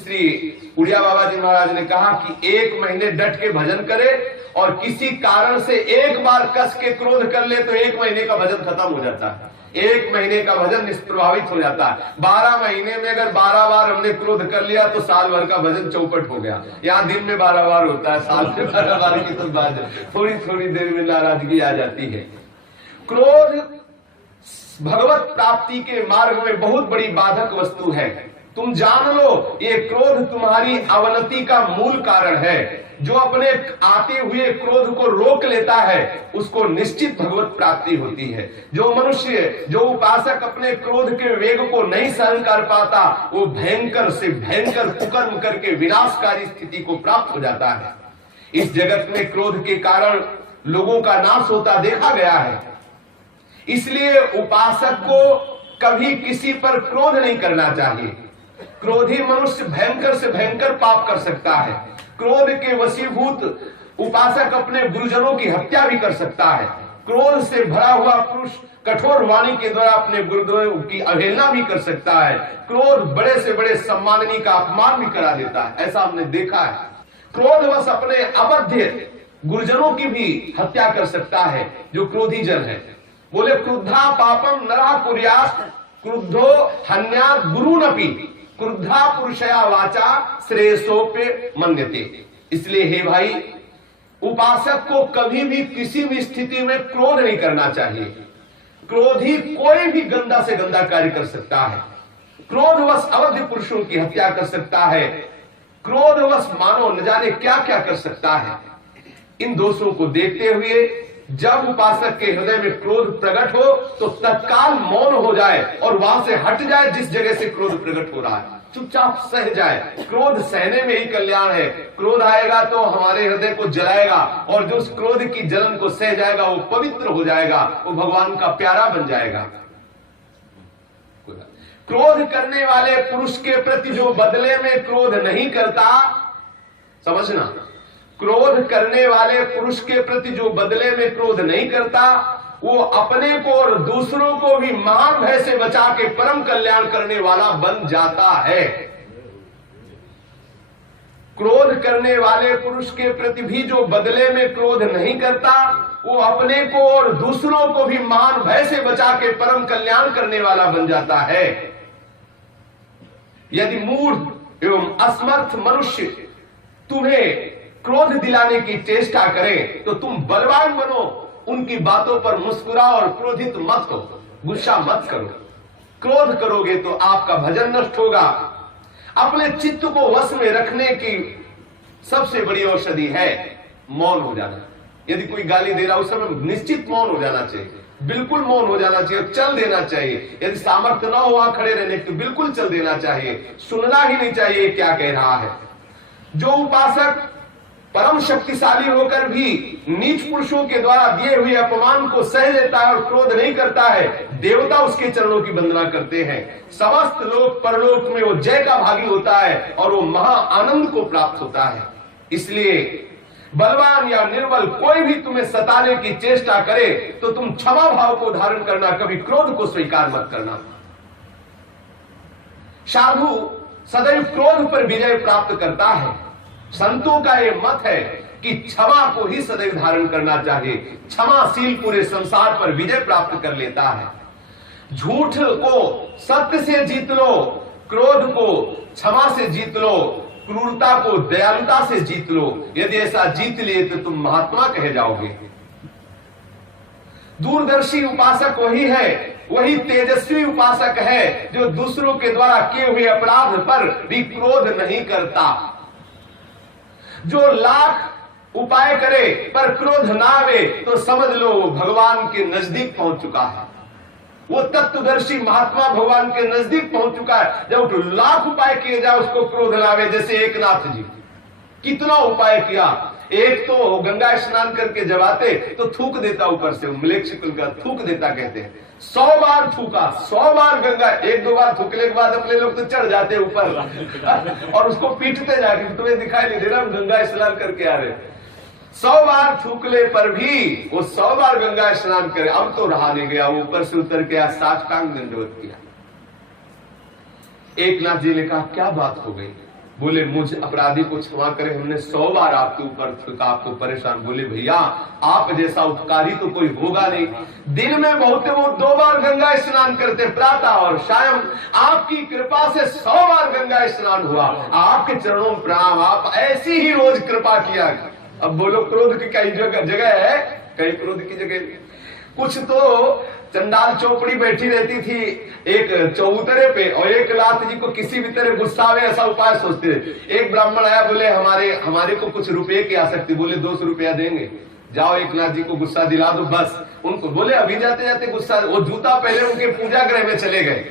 श्री उड़िया बाबा जी महाराज ने कहा कि 1 महीने डट के भजन करे और किसी कारण से एक बार कस के क्रोध कर ले तो 1 महीने का भजन खत्म हो जाता है, 1 महीने का भजन निष्प्रभावित हो जाता है। 12 महीने में अगर 12 बार हमने क्रोध कर लिया तो साल भर का भजन चौपट हो गया। यहाँ दिन में 12 बार होता है, साल में 12 बार की तो बात थोड़ी थोड़ी देर में नाराजगी आ जाती है। क्रोध भगवत प्राप्ति के मार्ग में बहुत बड़ी बाधक वस्तु है। तुम जान लो, ये क्रोध तुम्हारी अवनति का मूल कारण है। जो अपने आते हुए क्रोध को रोक लेता है उसको निश्चित भगवत प्राप्ति होती है। जो मनुष्य, जो उपासक अपने क्रोध के वेग को नहीं सहन कर पाता, वो भयंकर से भयंकर कुकर्म करके विनाशकारी स्थिति को प्राप्त हो जाता है। इस जगत में क्रोध के कारण लोगों का नाश होता देखा गया है। इसलिए उपासक को कभी किसी पर क्रोध नहीं करना चाहिए। क्रोधी मनुष्य भयंकर से भयंकर पाप कर सकता है। क्रोध के वशीभूत उपासक अपने गुरुजनों की हत्या भी कर सकता है। क्रोध से भरा हुआ पुरुष कठोर वाणी के द्वारा अपने गुरुदेव की अवहेलना भी कर सकता है। क्रोध बड़े से बड़े सम्माननीय का अपमान भी करा देता है, ऐसा हमने देखा है। क्रोधवश अपने अबध्य गुरुजनों की भी हत्या कर सकता है जो क्रोधी जन है। बोले क्रुद्धा पापम नरः कुर्यात् क्रुद्धो हन्यात् गुरुनपि क्रुद्धा पुरुषया वाचा श्रेयसोप्य मन्यते। इसलिए हे भाई, उपासक को कभी भी किसी भी स्थिति में क्रोध नहीं करना चाहिए। क्रोधी कोई भी गंदा से गंदा कार्य कर सकता है। क्रोधवश अवध्य पुरुषों की हत्या कर सकता है। क्रोधवश मानो न जाने क्या क्या कर सकता है। इन दोषों को देखते हुए जब उपासक के हृदय में क्रोध प्रकट हो तो तत्काल मौन हो जाए और वहां से हट जाए। जिस जगह से क्रोध प्रकट हो रहा है चुपचाप सह जाए। क्रोध सहने में ही कल्याण है। क्रोध आएगा तो हमारे हृदय को जलाएगा और जो उस क्रोध की जलन को सह जाएगा वो पवित्र हो जाएगा, वो भगवान का प्यारा बन जाएगा। क्रोध करने वाले पुरुष के प्रति जो बदले में क्रोध नहीं करता, समझना, क्रोध करने वाले पुरुष के प्रति जो बदले में क्रोध नहीं करता, वो अपने को और दूसरों को भी महान भय से बचा के परम कल्याण करने वाला बन जाता है। क्रोध करने वाले पुरुष के प्रति भी जो बदले में क्रोध नहीं करता, वो अपने को और दूसरों को भी महान भय से बचा के परम कल्याण करने वाला बन जाता है। यदि मूर्ख एवं असमर्थ मनुष्य तुम्हें क्रोध दिलाने की चेष्टा करें तो तुम बलवान बनो, उनकी बातों पर मुस्कुराओ और क्रोधित मत हो, गुस्सा मत करो। क्रोध करोगे तो आपका भजन नष्ट होगा। अपने चित्त को वश में रखने की सबसे बड़ी औषधि है मौन हो जाना। यदि कोई गाली दे रहा उस समय निश्चित मौन हो जाना चाहिए, बिल्कुल मौन हो जाना चाहिए, चल देना चाहिए। यदि सामर्थ्य न हो वहां खड़े रहने तो बिल्कुल चल देना चाहिए, सुनना ही नहीं चाहिए क्या कह रहा है। जो उपासक परम शक्तिशाली होकर भी नीच पुरुषों के द्वारा दिए हुए अपमान को सह लेता है और क्रोध नहीं करता है, देवता उसके चरणों की वंदना करते हैं। समस्त लोक परलोक में वो जय का भागी होता है और वो महा आनंद को प्राप्त होता है। इसलिए बलवान या निर्बल कोई भी तुम्हें सताने की चेष्टा करे तो तुम क्षमा भाव को धारण करना, कभी क्रोध को स्वीकार मत करना। साधु सदैव क्रोध पर विजय प्राप्त करता है। संतों का ये मत है कि क्षमा को ही सदैव धारण करना चाहिए। क्षमाशील पूरे संसार पर विजय प्राप्त कर लेता है। झूठ को सत्य से जीत लो, क्रोध को क्षमा से जीत लो, क्रूरता को दयालुता से जीत लो। यदि ऐसा जीत लिए तो तुम महात्मा कहे जाओगे। दूरदर्शी उपासक वही है, वही तेजस्वी उपासक है जो दूसरों के द्वारा किए हुए अपराध पर भी क्रोध नहीं करता। जो लाख उपाय करे पर क्रोध ना आवे तो समझ लो वो भगवान के नजदीक पहुंच चुका है। वो तत्वदर्शी महात्मा भगवान के नजदीक पहुंच चुका है। जब लाख उपाय किए जाए उसको क्रोध लावे, जैसे एकनाथ जी कितना उपाय किया। एक तो गंगा स्नान करके जब आते तो थूक देता ऊपर से, मलेच्छकुल का थूक देता कहते हैं। 100 बार थूका, 100 बार गंगा, 1-2 बार थूकने के बाद अपने लोग तो चढ़ जाते ऊपर और उसको पीटते जाके, तुम्हें दिखाई नहीं दे रहा हम गंगा स्नान करके आ रहे। 100 बार थूकले पर भी वो 100 बार गंगा स्नान करे, अब तो रहा नहीं गया, ऊपर से उतर के साष्टांग दंडवत किया। एकनाथ जी ने कहा क्या बात हो गई, बोले मुझ अपराधी को क्षमा करें, हमने 100 बार आपके ऊपर आपको परेशान। बोले भैया आप जैसा उपकारी तो कोई होगा नहीं, दिन में बहुत 2 बार गंगा स्नान करते, प्रातः और शाम, आपकी कृपा से 100 बार गंगा स्नान हुआ, आपके चरणों में प्रणाम, आप ऐसी ही रोज कृपा किया। अब बोलो क्रोध की कई जगह है, कई क्रोध की जगह। कुछ तो चंडाल चौपड़ी बैठी रहती थी एक चौतरे पे, और एक लात जी को किसी भी तरह गुस्सावे ऐसा उपाय सोचते थे। एक ब्राह्मण आया, बोले हमारे को कुछ रुपए की आसक्ति, बोले 200 रुपया देंगे, जाओ एक नाथ जी को गुस्सा दिला दो बस उनको। बोले अभी जाते जाते गुस्सा, वो जूता पहले उनके पूजा गृह में चले गए,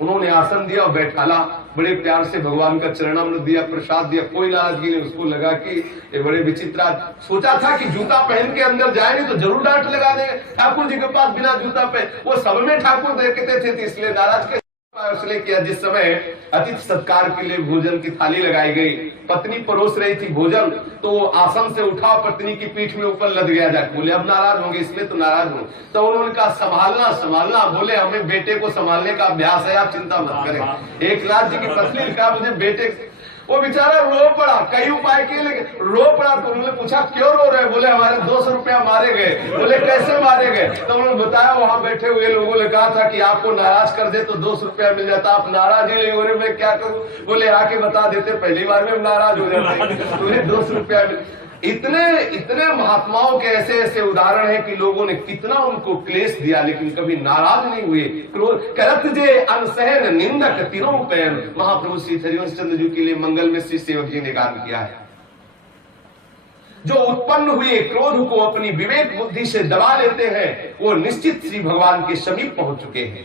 उन्होंने आसन दिया और बैठाला, बड़े प्यार से भगवान का चरणामृत दिया, प्रसाद दिया, कोई नाराजगी नहीं। उसको लगा कि ये बड़े विचित्र, सोचा था कि जूता पहन के अंदर जाए नहीं तो जरूर डांट लगा देंगे, ठाकुर जी के पास बिना जूता पहन, वो सब में ठाकुर देखते थे इसलिए नाराज के उसने किया। जिस समय अतिथि सत्कार के लिए भोजन की थाली लगाई गई, पत्नी परोस रही थी भोजन, तो वो आसन से उठा, पत्नी की पीठ में ऊपर लद गया जाके। बोले अब नाराज होंगे, इसमें तो नाराज हो। तो उन्होंने कहा संभालना संभालना, बोले हमें बेटे को संभालने का अभ्यास है, आप चिंता मत करें। एक लाख जी की पत्नी कहा मुझे बेटे, वो बेचारा रो पड़ा, कई उपाय किए लेकिन रो पड़ा। तो उन्होंने पूछा क्यों रो रहे? बोले हमारे 200 रुपया मारे गए। बोले कैसे मारे गए? तो उन्होंने बताया वहां बैठे हुए लोगों ने कहा था कि आपको नाराज कर दे तो 200 रुपया मिल जाता, आप नाराज ही नहीं हो रहे, मैं क्या करूं? बोले आके बता देते, पहली बार में नाराज हो जाते, तुम्हें 200 रुपया मिल। इतने महात्माओं के ऐसे ऐसे उदाहरण हैं कि लोगों ने कितना उनको क्लेश दिया लेकिन कभी नाराज नहीं हुए। क्रोध करत जे अनसहन निंदक तीनों पैन, महाप्रभु श्री हरिवंश चंद्र जी के लिए मंगल में श्री सेवक जी ने गान किया है। जो उत्पन्न हुए क्रोध को अपनी विवेक बुद्धि से दबा लेते हैं वो निश्चित श्री भगवान के समीप पहुंच चुके हैं।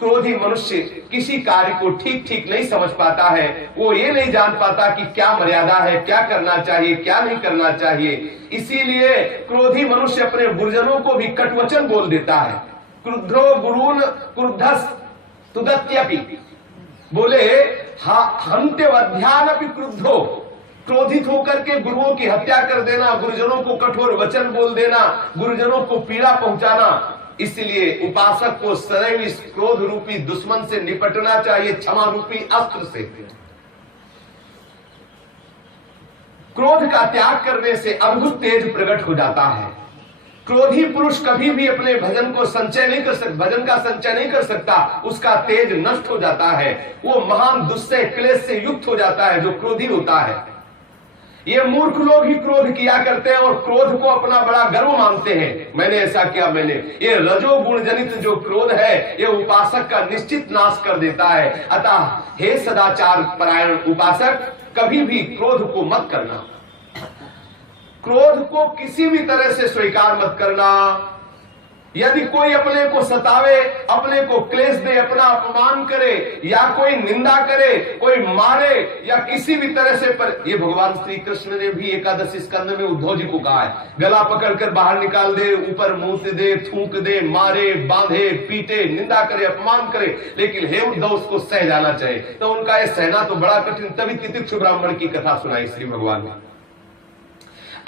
क्रोधी मनुष्य किसी कार्य को ठीक ठीक नहीं समझ पाता है, वो ये नहीं जान पाता कि क्या मर्यादा है, क्या करना चाहिए, क्या नहीं करना चाहिए। इसीलिए क्रोधी मनुष्य अपने गुरुजनों को भी कटवचन बोल देता है। क्रुद्धो गुरून क्रुद्धस तुदत्यपि, बोले हन्त्यवध्यानपि क्रुद्धो, क्रोधित होकर के गुरुओं की हत्या कर देना, गुरुजनों को कठोर वचन बोल देना, गुरुजनों को पीड़ा पहुंचाना। इसलिए उपासक को सदैव इस क्रोध रूपी दुश्मन से निपटना चाहिए क्षमा रूपी अस्त्र से। क्रोध का त्याग करने से अद्भुत तेज प्रकट हो जाता है। क्रोधी पुरुष कभी भी अपने भजन को संचय नहीं कर सकता, भजन का संचय नहीं कर सकता, उसका तेज नष्ट हो जाता है, वो महान दुस्सह क्लेश से युक्त हो जाता है जो क्रोधी होता है। ये मूर्ख लोग ही क्रोध किया करते हैं और क्रोध को अपना बड़ा गर्व मानते हैं, मैंने ऐसा किया, मैंने। ये रजोगुण जनित जो क्रोध है ये उपासक का निश्चित नाश कर देता है। अतः हे सदाचार परायण उपासक, कभी भी क्रोध को मत करना, क्रोध को किसी भी तरह से स्वीकार मत करना। यदि कोई अपने को सतावे, अपने को क्लेश दे, अपना अपमान करे या कोई निंदा करे, कोई मारे या किसी भी तरह से ये भगवान श्री कृष्ण ने भी एकादशी स्कंद में उद्धव जी को कहा है, गला पकड़कर बाहर निकाल दे, ऊपर मुंह दे, थूक दे, मारे, बांधे, पीटे, निंदा करे, अपमान करे, लेकिन हे उद्धव उसको सह जाना चाहिए। तो उनका यह सहना तो बड़ा कठिन, तभी तितिक्षु ब्राह्मण की कथा सुनाई श्री भगवान ने।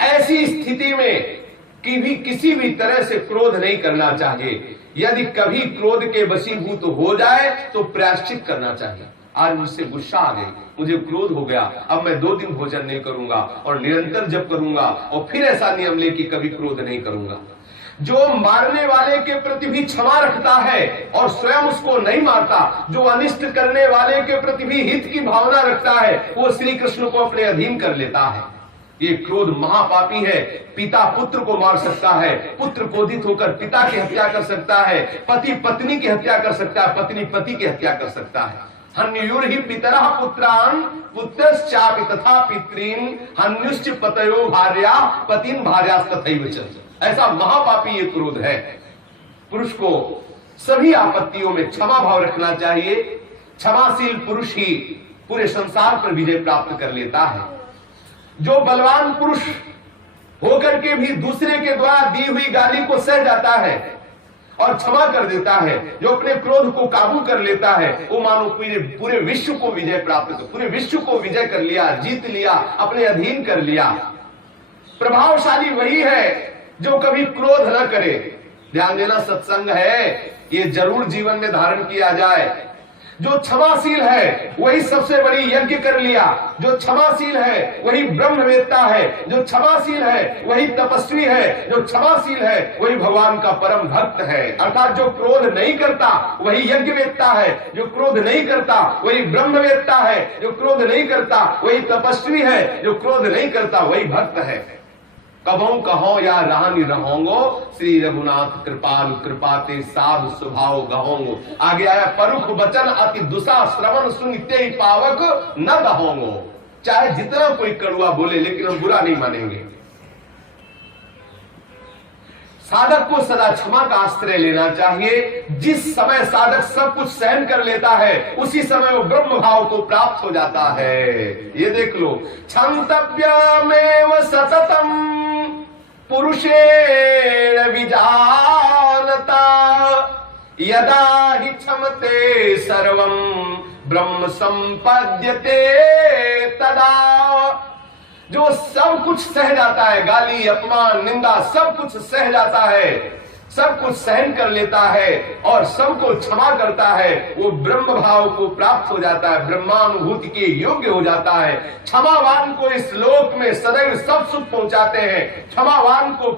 ऐसी स्थिति में किसी भी तरह से क्रोध नहीं करना चाहिए। यदि कभी क्रोध के वशीभूत हो जाए तो प्रायश्चित करना चाहिए। आज मुझसे गुस्सा आ गई, मुझे क्रोध हो गया, अब मैं 2 दिन भोजन नहीं करूंगा और निरंतर जप करूंगा और फिर ऐसा नियम ले कि कभी क्रोध नहीं करूंगा। जो मारने वाले के प्रति भी क्षमा रखता है और स्वयं उसको नहीं मारता, जो अनिष्ट करने वाले के प्रति भी हित की भावना रखता है, वो श्री कृष्ण को अपने अधीन कर लेता है। ये क्रोध महापापी है। पिता पुत्र को मार सकता है, पुत्र क्रोधित होकर पिता की हत्या कर सकता है, पति पत्नी की हत्या कर सकता है, पत्नी पति की हत्या कर सकता है। हन्युर्हि पितरः पुत्रान् पुत्रश्चापि तथा पितॄन् हन्युश्च पतयो भार्या पतिन् भार्यास्तथैव च। ऐसा महापापी ये क्रोध है। पुरुष को सभी आपत्तियों में क्षमा भाव रखना चाहिए। क्षमाशील पुरुष ही पूरे संसार पर विजय प्राप्त कर लेता है। जो बलवान पुरुष होकर के भी दूसरे के द्वारा दी हुई गाली को सह जाता है और क्षमा कर देता है, जो अपने क्रोध को काबू कर लेता है, वो मानो पूरे विश्व को विजय प्राप्त कर, पूरे विश्व को विजय कर लिया, जीत लिया, अपने अधीन कर लिया। प्रभावशाली वही है जो कभी क्रोध न करे। ध्यान देना, सत्संग है, ये जरूर जीवन में धारण किया जाए। जो क्षमाशील है वही सबसे बड़ी यज्ञ कर लिया, जो क्षमाशील है वही ब्रह्मवेत्ता है, जो क्षमाशील है वही तपस्वी है, जो क्षमाशील है वही भगवान का परम भक्त है। अर्थात जो क्रोध नहीं करता वही यज्ञवेत्ता है, जो क्रोध नहीं करता वही ब्रह्मवेत्ता है, जो क्रोध नहीं करता वही तपस्वी है, जो क्रोध नहीं करता वही भक्त है। कबहू कहो या रानी रहोंगो, श्री रघुनाथ कृपाल कृपाते साधु स्वभाव गहोंगो। आगे आया परुख वचन अति दुसा श्रवण सुनते पावक न दहोंगो। चाहे जितना कोई कड़ुआ बोले लेकिन हम बुरा नहीं मानेंगे। साधक को सदा क्षमा का आश्रय लेना चाहिए। जिस समय साधक सब कुछ सहन कर लेता है उसी समय वो ब्रह्म भाव को प्राप्त हो जाता है। ये देख लो, क्षन्तव्यमेव सततम पुरुषेण विजानता, यदा हि क्षमते सर्वं ब्रह्म संपद्यते तदा। जो सब कुछ सह जाता है, गाली अपमान निंदा सब कुछ सह जाता है, सब कुछ सहन कर लेता है और सबको क्षमा करता है, वो ब्रह्म भाव को प्राप्त हो जाता है, ब्रह्मानुभूति के योग्य हो जाता है। क्षमावान को इस लोक में सदैव सब सुख पहुंचाते हैं। क्षमावान को